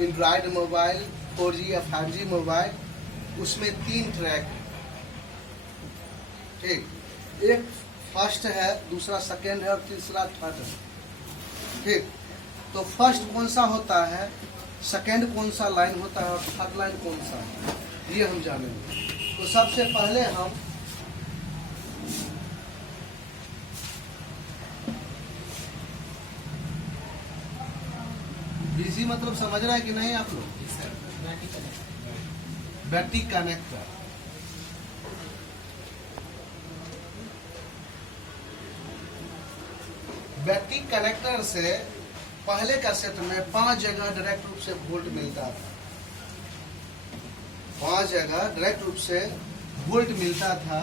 Android mobile 4G या 5G mobile, उसमें 3 track है। ठीक, एक फर्स्ट है, दूसरा सेकेंड है और तीसरा थर्ड है। ठीक, तो फर्स्ट कौन सा होता है, सेकेंड कौन सा लाइन होता है और थर्ड लाइन कौन सा है, ये हम जानेंगे। तो सबसे पहले हम बिजी मतलब समझ रहा है कि नहीं आप लोग? Battery connector. बैटरी कनेक्टर से पहले का सेट में 5 जगह डायरेक्ट रूप से वोल्ट मिलता था। 5 जगह डायरेक्ट रूप से वोल्ट मिलता था।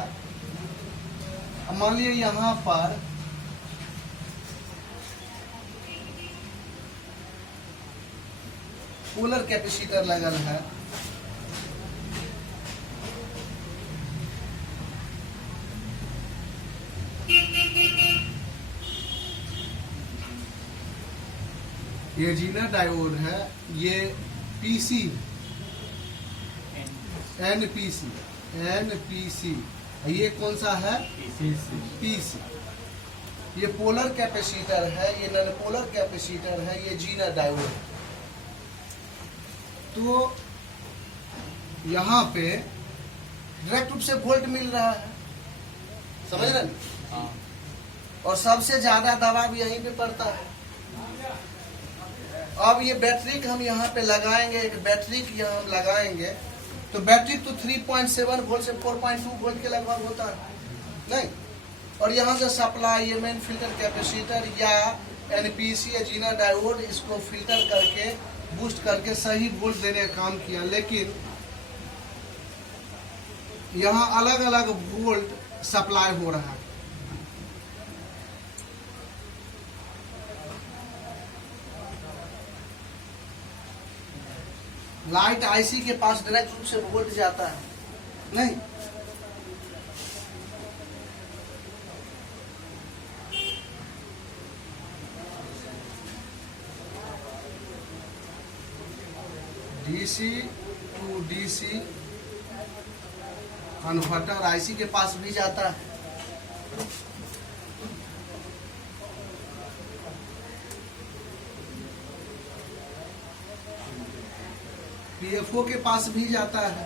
मान लीजिए यहाँ पर पोलर कैपेसिटर लगल है। ये जीना डायोड है, ये पीसी एनपीसी, ये कौन सा है? पीसी। ये पोलर कैपेसिटर है, ये नॉन पोलर कैपेसिटर है, ये जीना डायोड है। तो यहाँ पे डायरेक्ट रूप से वोल्ट मिल रहा है, समझ रहे हैं? और सबसे ज्यादा दबाव यहीं पे पड़ता है। अब ये बैटरी हम यहाँ पे लगाएंगे, एक बैटरी यहाँ हम लगाएंगे, तो बैटरी तो 3.7 वोल्ट से 4.2 वोल्ट के लगभग होता है, नहीं? और यहाँ से सप्लाई, ये मेन फिल्टर कैपेसिटर या एनपीसी या जीना डायोड इसको फिल्टर करके बूस्ट करके सही वोल्ट देने का काम किया। लेकिन यहाँ अलग अलग वोल्ट सप्लाई हो रहा है। लाइट आईसी के पास डायरेक्ट रूप से वोल्ट जाता है, नहीं? DC to DC converter IC के पास भी जाता है। पीएफओ के पास भी जाता है।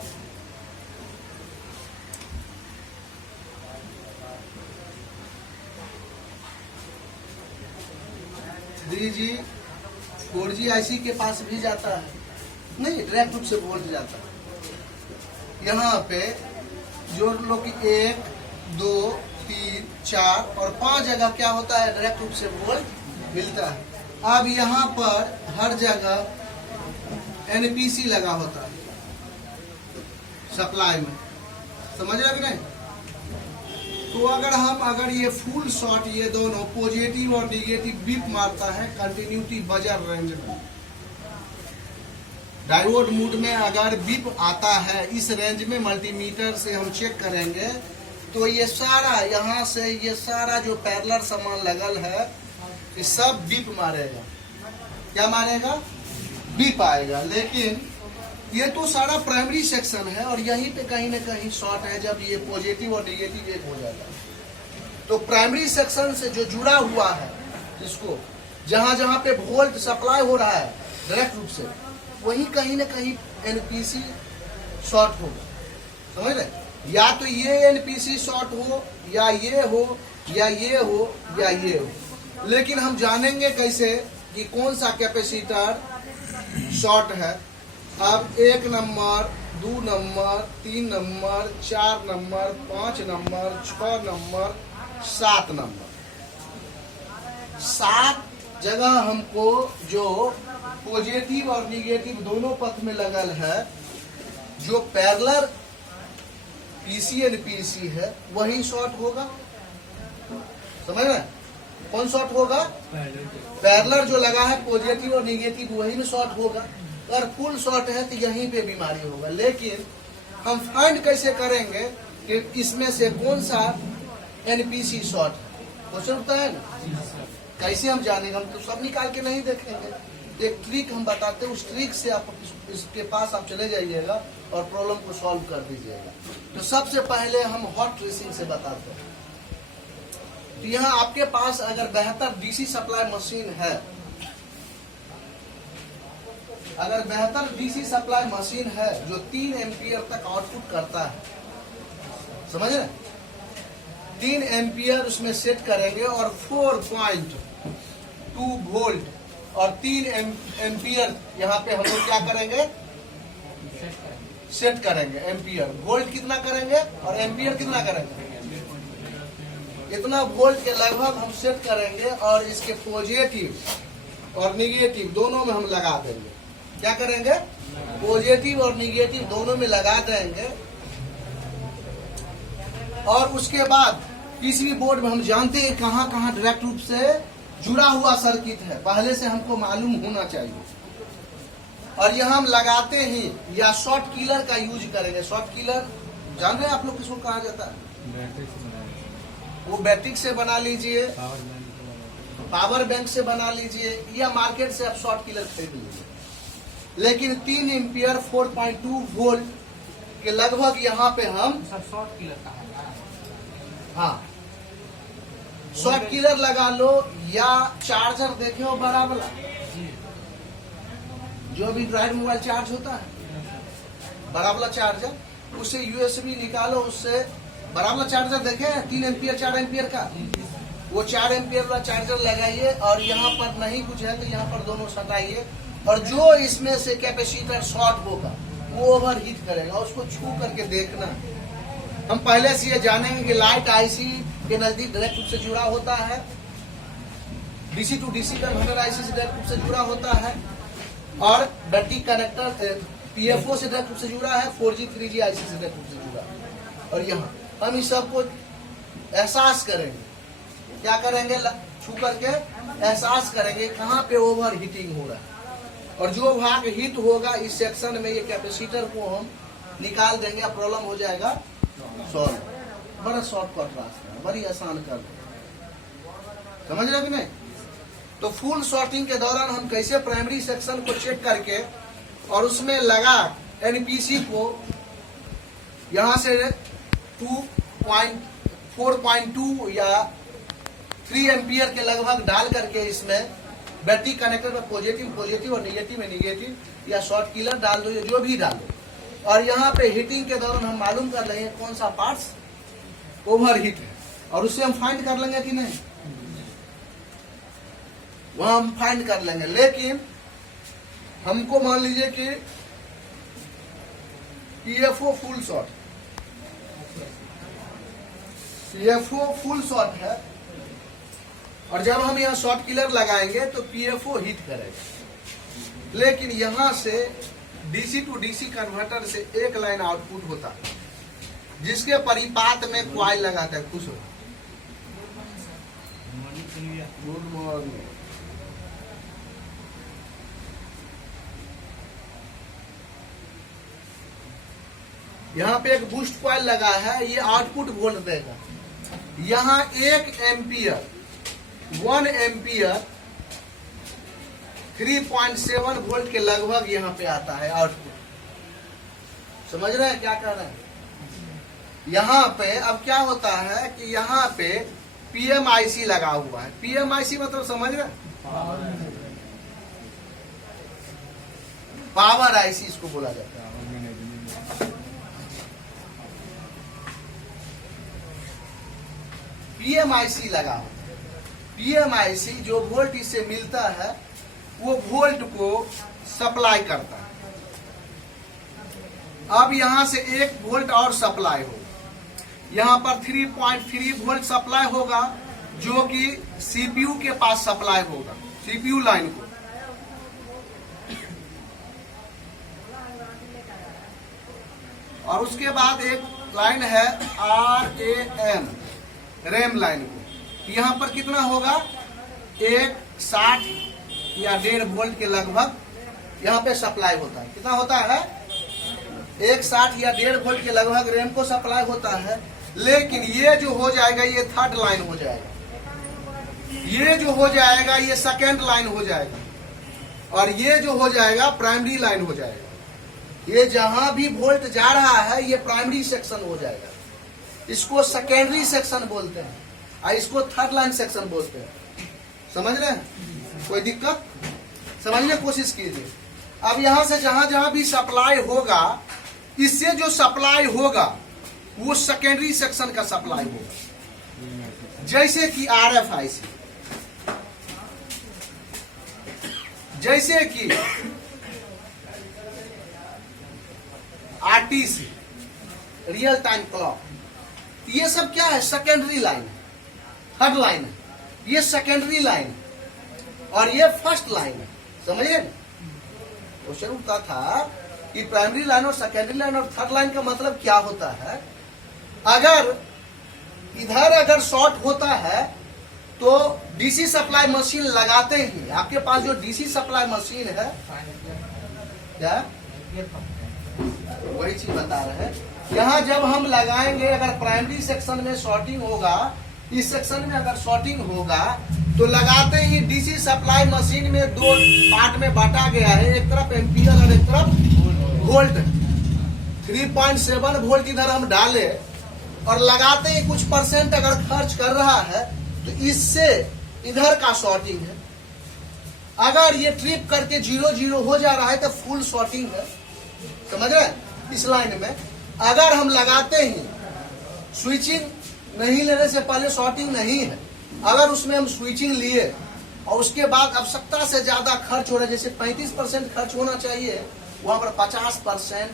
थ्री जी 4G आईसी के पास भी जाता है, नहीं? डायरेक्ट रूप से वोल्ट जाता है। यहाँ पे जो लोग 1, 2, 3, 4 और 5 जगह क्या होता है, डायरेक्ट रूप से वोल्ट मिलता है। अब यहाँ पर हर जगह एनपीसी लगा होता है सप्लाई में, समझ रहे कि नहीं? तो अगर ये फुल शॉट, ये दोनों पॉजिटिव और निगेटिव बीप मारता है कंटिन्यूटी बजर रेंज में, डायोड मोड में अगर बीप आता है इस रेंज में, मल्टीमीटर से हम चेक करेंगे तो ये सारा यहाँ से ये सारा जो पैरेलल सामान लगल है ये सब बीप मारेगा। क्या मारेगा? बीप आएगा। लेकिन ये तो सारा प्राइमरी सेक्शन है और यहीं पे कहीं ना कहीं शॉर्ट है जब ये पॉजिटिव और निगेटिव एक हो जाता है। तो प्राइमरी सेक्शन से जो जुड़ा हुआ है, इसको जहां जहां पे वोल्ट सप्लाई हो रहा है डायरेक्ट रूप से, वहीं कहीं ना कहीं एनपीसी शॉर्ट होगा, समझ रहे? या तो ये एनपीसी शॉर्ट हो, या ये हो, या ये हो, या ये हो। लेकिन हम जानेंगे कैसे कि कौन सा कैपेसिटर शॉर्ट है? अब 1 number, 2 number, 3 number, 4 number, 5 number, 6 number, 7 number, 7 जगह हमको जो पॉजिटिव और निगेटिव दोनों पथ में लगल है, जो पैरेलल पीसी एनपीसी है वही शॉर्ट होगा, समझ रहे? कौन शॉर्ट होगा? पैरेलल जो लगा है पॉजिटिव और निगेटिव वही में शॉर्ट होगा। अगर फुल शॉर्ट है तो यहीं पे बीमारी होगा। लेकिन हम फाइंड कैसे करेंगे कि इसमें से कौन सा एनपीसी शॉर्ट क्वेश्चन होता है ना, कैसे हम जानेंगे? हम तो सब निकाल के नहीं देखेंगे, एक ट्रिक हम बताते हैं, उस ट्रिक से आप इसके पास आप चले जाइएगा और प्रॉब्लम को सॉल्व कर दीजिएगा। तो सबसे पहले हम हॉट ट्रेसिंग से बताते हैं। तो यहाँ आपके पास अगर बेहतर डीसी सप्लाई मशीन है, अगर बेहतर डीसी सप्लाई मशीन है जो 3 एम्पियर तक आउटपुट करता है, समझ रहे, 3 एम्पियर उसमें सेट करेंगे और 4.2 वोल्ट और 3 एम्पियर यहाँ पे हम लोग क्या करेंगे, सेट करेंगे। एम्पियर वोल्ट कितना करेंगे और एम्पियर कितना करेंगे, इतना वोल्ट के लगभग हम सेट करेंगे और इसके पॉजिटिव और निगेटिव दोनों में हम लगा देंगे। क्या करेंगे, पॉजिटिव और निगेटिव दोनों में लगा देंगे। और उसके बाद पीसीबी बोर्ड में हम जानते हैं कहाँ कहाँ डायरेक्ट रूप से जुड़ा हुआ सर्किट है, पहले से हमको मालूम होना चाहिए। और यह हम लगाते ही या शॉर्ट किलर का यूज करेंगे। शॉर्ट किलर जान रहे हैं आप लोग किसको कहा जाता है, वो बैटरी से बना लीजिए, पावर बैंक से बना लीजिए, या मार्केट से आप शॉर्ट किलर खरीद लीजिए। लेकिन 3 एम्पियर 4.2 वोल्ट के लगभग यहाँ पे हम शॉर्ट किलर का है। हाँ, शॉर्ट किलर लगा लो या चार्जर देखे हो बड़ा वाला, जो भी ड्राइव मोबाइल चार्ज होता है, बड़ा वाला चार्जर, उससे यूएसबी निकालो, उससे बड़ा वाला चार्जर देखे 3 एम्पियर 4 एम्पियर का, वो 4 एम्पियर वाला चार्जर लगाइए और यहाँ पर नहीं कुछ है तो यहाँ पर दोनों सटाइए, और जो इसमें से कैपेसिटर शॉर्ट होगा वो ओवर हीट करेगा, उसको छू करके देखना। हम पहले से ये जानेंगे कि लाइट आईसी के नजदीक डायरेक्ट रूप से जुड़ा होता है, DC to DC converter IC से डायरेक्ट रूप से जुड़ा होता है, और बैटरी कनेक्टर पीएफओ से डायरेक्ट रूप से जुड़ा है, 4G 3G आईसी से डायरेक्ट रूप से जुड़ा है। और यहाँ हम इस सबको एहसास करेंगे, क्या करेंगे, छू करके एहसास करेंगे कहाँ पे ओवर हीटिंग हो रहा है, और जो भाग हीट होगा इस सेक्शन में ये कैपेसिटर को हम निकाल देंगे, प्रॉब्लम हो जाएगा सॉल्व। बड़ा शॉर्टकट रास्ता है, बड़ी आसान कर दो, समझ रहे कि नहीं। तो फुल शॉर्टिंग के दौरान हम कैसे प्राइमरी सेक्शन को चेक करके और उसमें लगा एनपीसी को यहाँ से 4.2 या 3 एम्पियर के लगभग डाल करके इसमें बैटरी कनेक्टर में पॉजिटिव और निगेटिव या शॉर्ट किलर डाल दो, या जो भी डालो, और यहाँ पे हीटिंग के दौरान हम मालूम कर लेंगे कौन सा पार्ट्स ओवर हीट है, और उससे हम फाइंड कर लेंगे कि नहीं, वहां हम फाइंड कर लेंगे। लेकिन हमको मान लीजिए कि PFO full short, PFO full short है, और जब हम यहाँ शॉर्ट किलर लगाएंगे तो पीएफओ हीट करेगा। लेकिन यहाँ से डीसी टू डीसी कन्वर्टर से एक लाइन आउटपुट होता है, जिसके परिपात में कॉइल लगाता है। खुश हो, गुड मॉर्निंग। यहाँ पे एक बूस्ट कॉइल लगा है, ये आउटपुट वोल्ट देगा। यहाँ 1 एम्पियर 1 एम्पियर 3.7 वोल्ट के लगभग यहाँ पे आता है आउटपुट। समझ रहे हैं क्या कह रहे हैं। यहाँ पे अब क्या होता है कि यहाँ पे पीएमआईसी लगा हुआ है। पीएमआईसी मतलब समझ रहे हैं, पावर आईसी इसको बोला जाता है। पीएमआईसी लगा हुआ, पीएमआईसी जो वोल्ट इससे मिलता है वो वोल्ट को सप्लाई करता है। अब यहां से 1 वोल्ट और सप्लाई होगा, यहां पर 3.3 वोल्ट सप्लाई होगा, जो कि सीपीयू के पास सप्लाई होगा, सीपीयू लाइन को। और उसके बाद एक लाइन है RAM, रैम लाइन को। यहाँ पर कितना होगा, 160 या 1.5 वोल्ट के लगभग यहाँ पे सप्लाई होता है। कितना होता है, 160 या 1.5 वोल्ट के लगभग रैम को सप्लाई होता है। लेकिन ये जो हो जाएगा ये थर्ड लाइन हो जाएगा, ये जो हो जाएगा ये सेकेंड लाइन हो जाएगा। और ये जो हो जाएगा प्राइमरी लाइन हो जाएगा। ये जहां भी वोल्ट जा रहा है ये प्राइमरी सेक्शन हो जाएगा। इसको सेकेंडरी सेक्शन बोलते हैं और इसको थर्ड लाइन सेक्शन बोलते हैं। समझ रहे हैं? कोई दिक्कत? समझने की कोशिश कीजिए। अब यहां से जहां जहां भी सप्लाई होगा, इससे जो सप्लाई होगा वो सेकेंडरी सेक्शन का सप्लाई होगा। जैसे कि RFIC, जैसे कि RTC, रियल टाइम क्लॉक, ये सब क्या है? सेकेंडरी लाइन है, थर्ड लाइन है। ये सेकेंडरी लाइन है और ये फर्स्ट लाइन है। समझिए? क्वेश्चन उठता था कि प्राइमरी लाइन और सेकेंडरी लाइन और थर्ड लाइन का मतलब क्या होता है। अगर इधर अगर शॉर्ट होता है तो डीसी सप्लाई मशीन लगाते ही, आपके पास जो डीसी सप्लाई मशीन है, क्या वही चीज बता रहे हैं। यहाँ जब हम लगाएंगे, अगर प्राइमरी सेक्शन में शॉर्टिंग होगा, इस सेक्शन में अगर शॉर्टिंग होगा तो लगाते ही डीसी सप्लाई मशीन में दो पार्ट में बांटा गया है, एक तरफ एम्पियर और एक तरफ वोल्ट। 3.7 वोल्ट इधर हम डाले और लगाते ही कुछ परसेंट अगर खर्च कर रहा है तो इससे इधर का शॉर्टिंग है। अगर ये ट्रिप करके 0-0 हो जा रहा है तो फुल शॉर्टिंग है। समझ रहे? इस लाइन में अगर हम लगाते ही स्विचिंग नहीं लेने से पहले शॉर्टिंग नहीं है, अगर उसमें हम स्विचिंग लिए और उसके बाद आवश्यकता से ज्यादा खर्च हो रहा है, जैसे 35% खर्च होना चाहिए, वहां पर 50%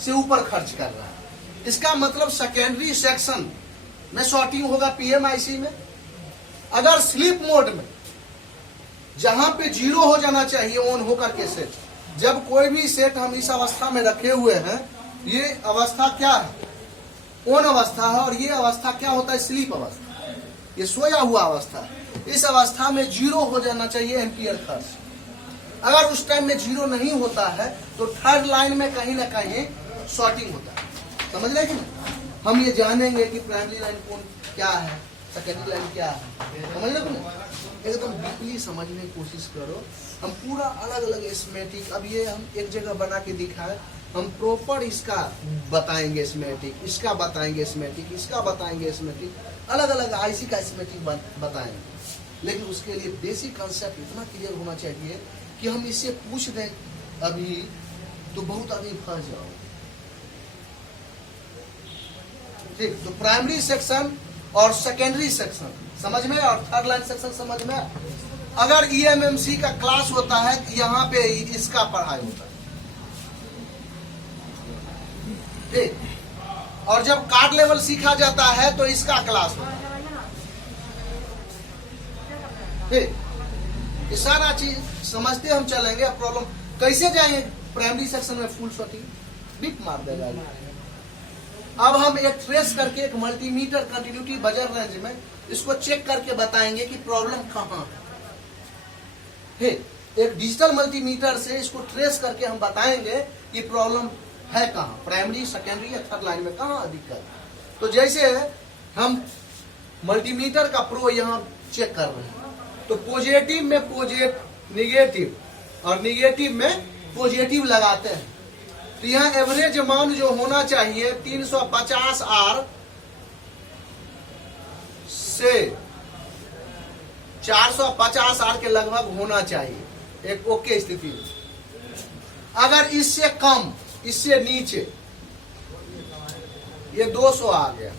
से ऊपर खर्च कर रहा है, इसका मतलब सेकेंडरी सेक्शन में शॉर्टिंग होगा PMIC में। अगर स्लीप मोड में जहां पे 0 हो जाना चाहिए ऑन होकर के सेट, जब कोई भी सेट हम इस अवस्था में रखे हुए हैं, ये अवस्था क्या है? ऑन अवस्था है और ये अवस्था क्या होता है? स्लीप अवस्था, ये सोया हुआ अवस्था है। इस अवस्था में 0 हो जाना चाहिए एम्पियर खर्च। अगर उस टाइम में 0 नहीं होता है तो थर्ड लाइन में कहीं ना कहीं शॉर्टिंग होता है। समझ रहे कि हम ये जानेंगे कि प्राइमरी लाइन कौन क्या है, सेकेंडरी लाइन क्या है। समझ रहे ना? एकदम डीपली समझने की कोशिश करो। हम पूरा अलग अलग स्कीमेटिक, अब ये हम एक जगह बना के दिखाए, हम प्रॉपर इसका बताएंगे स्कीमेटिक, इसका बताएंगे स्कीमेटिक, इसका बताएंगे स्कीमेटिक, अलग अलग IC का स्कीमेटिक बताएंगे। लेकिन उसके लिए बेसिक कंसेप्ट इतना क्लियर होना चाहिए कि हम इससे पूछ दें अभी तो बहुत आदमी फंस जाओ। ठीक, तो प्राइमरी सेक्शन और सेकेंडरी सेक्शन समझ में, और थर्ड लाइन सेक्शन समझ में। अगर EMMC का क्लास होता है तो यहाँ पे इसका पढ़ाई होता है। ठीक, और जब कार्ड लेवल सीखा जाता है तो इसका क्लास होता है। ठीक, ये सारा चीज समझते हम चलेंगे। अब प्रॉब्लम कैसे जाएंगे प्राइमरी सेक्शन में? फुल शॉर्टिंग बिट मार देगा। अब हम एक ट्रेस करके एक मल्टीमीटर कंटिन्यूटी बजर रेंज में इसको चेक करके बताएंगे कि प्रॉब्लम कहाँ है। एक डिजिटल मल्टीमीटर से इसको ट्रेस करके हम बताएंगे कि प्रॉब्लम है कहाँ, प्राइमरी, सेकेंडरी या थर्ड लाइन में कहाँ दिक्कत। तो जैसे हम मल्टीमीटर का प्रो यहाँ चेक कर रहे हैं, तो पॉजिटिव में निगेटिव और निगेटिव में पॉजिटिव लगाते हैं, तो यहाँ एवरेज मान जो होना चाहिए 350 R से 450 R के लगभग होना चाहिए एक ओके स्थिति में। अगर इससे कम, इससे नीचे ये 200 आ गया,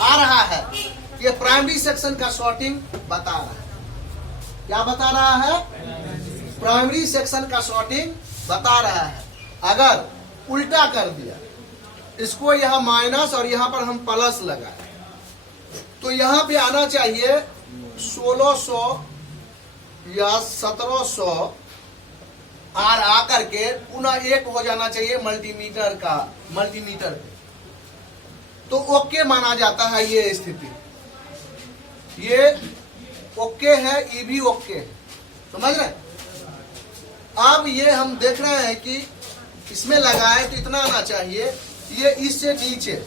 आ रहा है, ये प्राइमरी सेक्शन का शॉर्टिंग बता रहा है। क्या बता रहा है? प्राइमरी सेक्शन का शॉर्टिंग बता रहा है। अगर उल्टा कर दिया, इसको यहाँ माइनस और यहाँ पर हम प्लस लगाए, तो यहाँ पे आना चाहिए 1600 या 1700 R आकर के पुनः एक हो जाना चाहिए मल्टीमीटर पे, तो ओके माना जाता है। ये स्थिति, ये ओके है, ये भी ओके है। समझ रहे? अब ये हम देख रहे हैं कि इसमें लगाए तो इतना आना चाहिए, ये इससे नीचे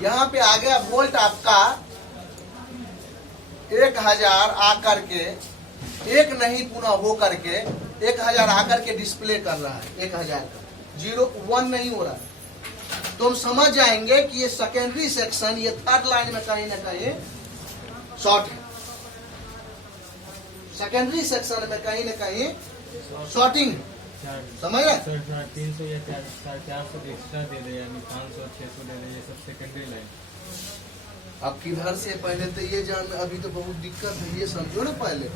यहाँ पे आ गया वोल्ट आपका 1000 आकर के एक नहीं पूरा हो करके 1000 आकर के डिस्प्ले कर रहा है, 1000 का 01 नहीं हो रहा है। तो हम समझ जाएंगे कि ये सेकेंडरी सेक्शन, ये थर्ड लाइन में कहीं ना कहीं शॉर्ट है। सेकेंडरी सेक्शन में कहीं ना कहीं शॉर्टिंग है, समझ रहे? 300 या 450 एक्स्ट्रा दे दे, यानी 500 600 दे दे, ये सब सेकेंडरी लाइन। अब किधर से पहले तो ये जान, अभी तो बहुत दिक्कत है, ये समझो ना पहले।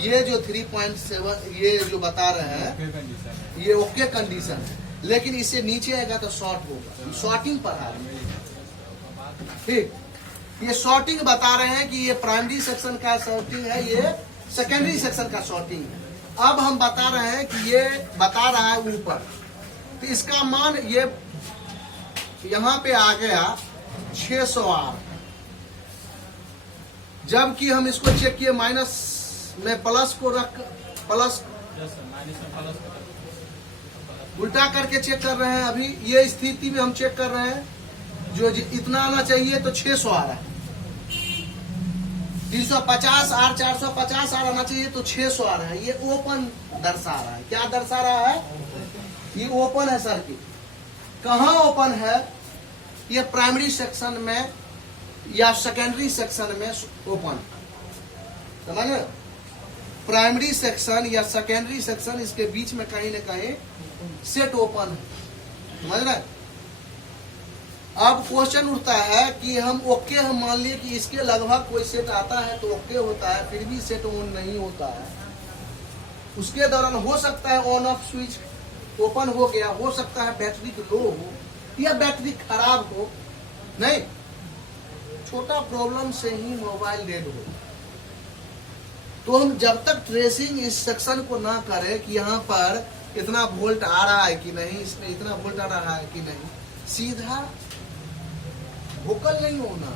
ये जो 3.7 ये जो बता रहे हैं ये ओके कंडीशन है, लेकिन इससे नीचे आएगा तो शॉर्ट होगा। शॉर्टिंग पर आ रहा है, ठीक। ये शॉर्टिंग बता रहे हैं कि ये प्राइमरी सेक्शन का शॉर्टिंग है, ये सेकेंडरी सेक्शन का शॉर्टिंग है। अब हम बता रहे हैं कि ये बता रहा है ऊपर, तो इसका मान ये यहां पे आ गया 608, जबकि हम इसको चेक किए माइनस में प्लस को रख, प्लस उल्टा करके चेक कर रहे हैं। अभी ये स्थिति में हम चेक कर रहे हैं, जो इतना आना चाहिए तो 600 आ रहा है, 350 और 450 आना चाहिए तो 600 आ रहा है। ये ओपन दर्शा रहा है। क्या दर्शा रहा है? ये ओपन है सर्किट। कहाँ ओपन है? ये प्राइमरी सेक्शन में या सेकेंडरी सेक्शन में ओपन, समझ रहे? प्राइमरी सेक्शन या सेकेंडरी सेक्शन, इसके बीच में कहीं ना कहीं सेट ओपन है, समझ रहे? अब क्वेश्चन उठता है कि हम ओके, हम मान लिए कि इसके लगभग कोई सेट आता है तो ओके होता है, फिर भी सेट ऑन नहीं होता है। उसके दौरान हो सकता है ऑन ऑफ स्विच ओपन हो गया, हो सकता है बैटरी लो हो या बैटरी खराब हो, नहीं, छोटा प्रॉब्लम से ही मोबाइल डेड हो। तो हम जब तक ट्रेसिंग इस सेक्शन को ना करें कि यहाँ पर इतना वोल्ट आ रहा है कि नहीं, इसमें इतना वोल्ट आ रहा है कि नहीं, सीधा भूकल नहीं होना,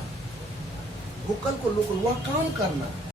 भूकल को लोग काम करना।